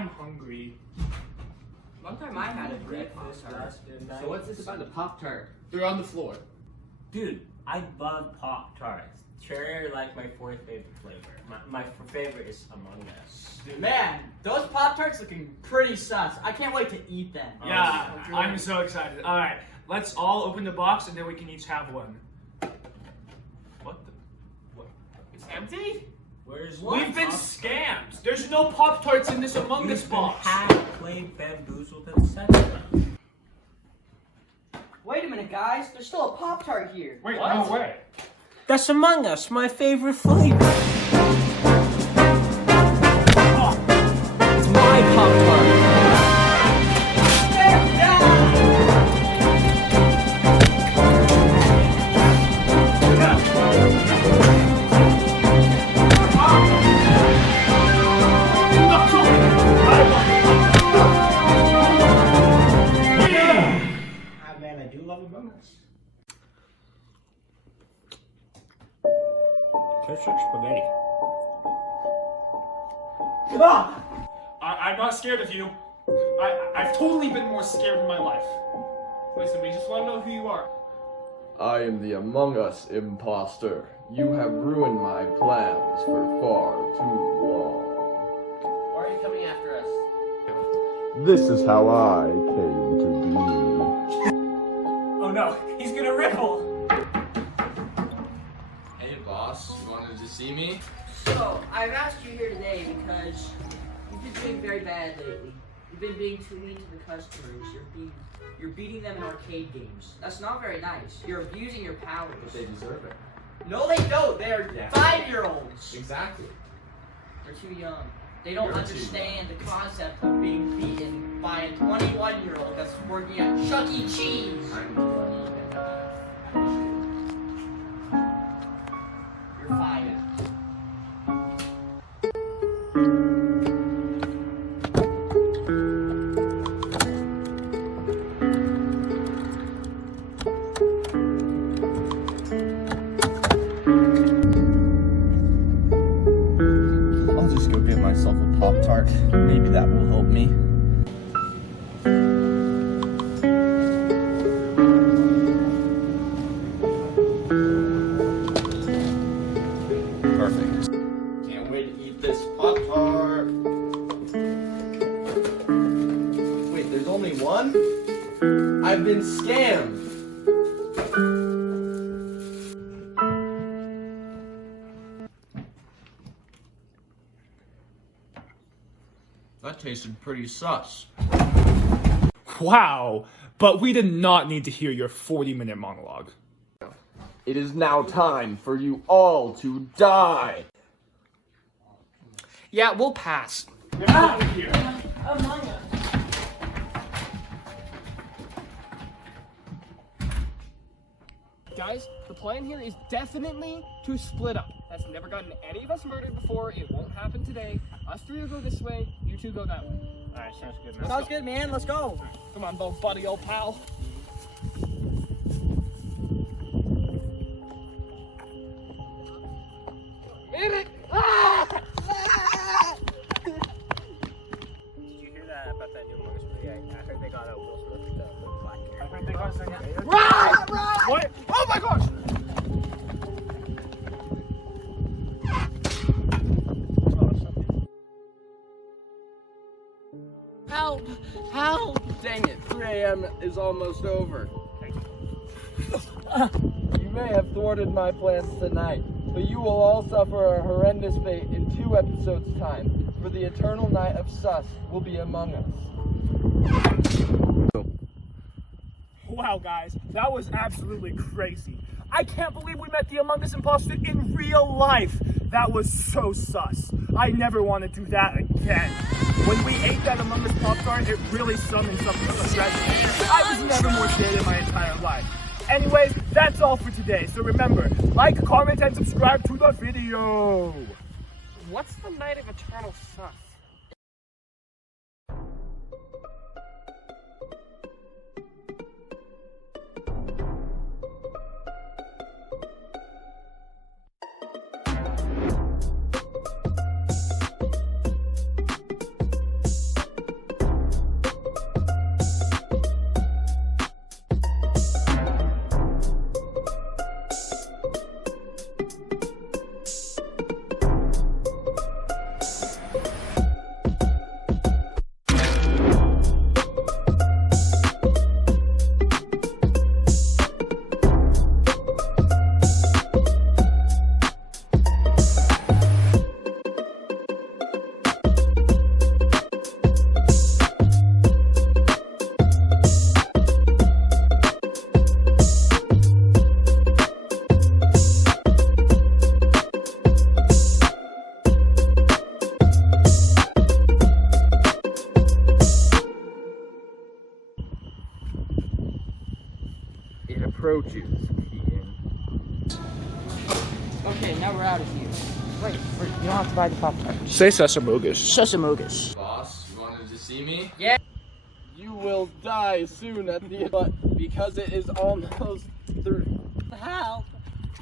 I'm hungry. One time I had a breakfast. So what's this about the Poptart? They're on the floor. Dude, I love Poptarts. Cherry are like my fourth favorite flavor. My favorite is Among Us. Man, those Pop-Tarts looking pretty sus. I can't wait to eat them. Yeah, I'm so excited. Alright, let's all open the box and then we can each have one. What the? What? It's empty? Where's We've been scammed. There's no Pop-Tarts in this Among Us box. Played bamboozled and settled. Wait a minute, guys. There's still a Pop-Tart here. Wait, no way. That's Among Us, my favorite flavor. Oh, it's my Pop-Tart. Man, I do love Among Us. Tastes like spaghetti. Ah! I'm not scared of you. I've totally been more scared in my life. Listen, we just want to know who you are. I am the Among Us impostor. You have ruined my plans for far too long. Why are you coming after us? This is how I came to be. Oh no, he's gonna ripple. Hey boss, you wanted to see me? So, I've asked you here today because you've been doing very bad lately. You've been being too mean to the customers. You're beating them in arcade games. That's not very nice. You're abusing your powers. But they deserve it. No, they don't. They're 5-year-olds. Exactly. They're too young. They don't You're too understand the concept of being beaten by a 21-year-old that's working at Chuck E. Cheese. I'm 20. You're fired. I'll just go get myself a Pop-Tart. Maybe that will help me. Perfect. Can't wait to eat this Pop-Tart. Wait, there's only one? I've been scammed. That tasted pretty sus. Wow, but we did not need to hear your 40-minute monologue. It is now time for you all to die. Yeah, we'll pass. Get out of here. Among Us. Guys, the plan here is definitely to split up. That's never gotten any of us murdered before. It won't happen today. Us three will go this way, you two go that way. Alright, sounds good, man. Sounds good, man. Let's go. Come on, buddy, old pal. Merrit! Ah! Did you hear that about that new Among Us movie? I heard they got Will Smith the black hair. I heard they got some. Run! What? Oh my gosh! Help! Help! Dang it, 3 a.m. is almost over. You may have thwarted my plans tonight, but you will all suffer a horrendous fate in 2 episodes' time, for the eternal night of sus will be among us. Wow, guys, that was absolutely crazy. I can't believe we met the Among Us imposter in real life. That was so sus. I never want to do that again. When we ate that Among Us Poptart, it really summoned something so dreadful. I was never more scared in my entire life. Anyways, that's all for today. So remember, like, comment, and subscribe to the video. What's the night of eternal sus? approaches. Okay, now we're out of here. Wait, you don't have to buy the Poptart. Say Sesamogus. Sesamogus. Boss, you wanted to see me? Yeah. You will die soon at the but because it is almost through. Help!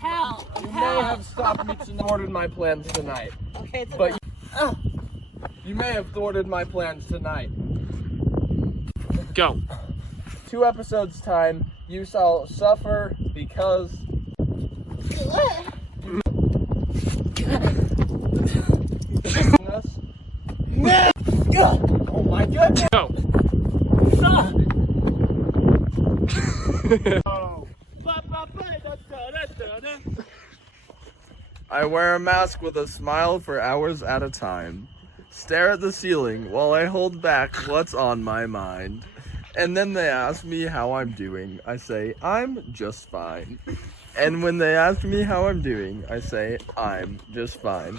Help! You may have stopped me to thwarted my plans tonight. Okay, it's But you may have thwarted my plans tonight. Go. 2 episodes time, you shall suffer because Oh my goodness! Go. I wear a mask with a smile for hours at a time. Stare at the ceiling while I hold back what's on my mind. And then they ask me how I'm doing. I say, I'm just fine. And when they ask me how I'm doing, I say, I'm just fine.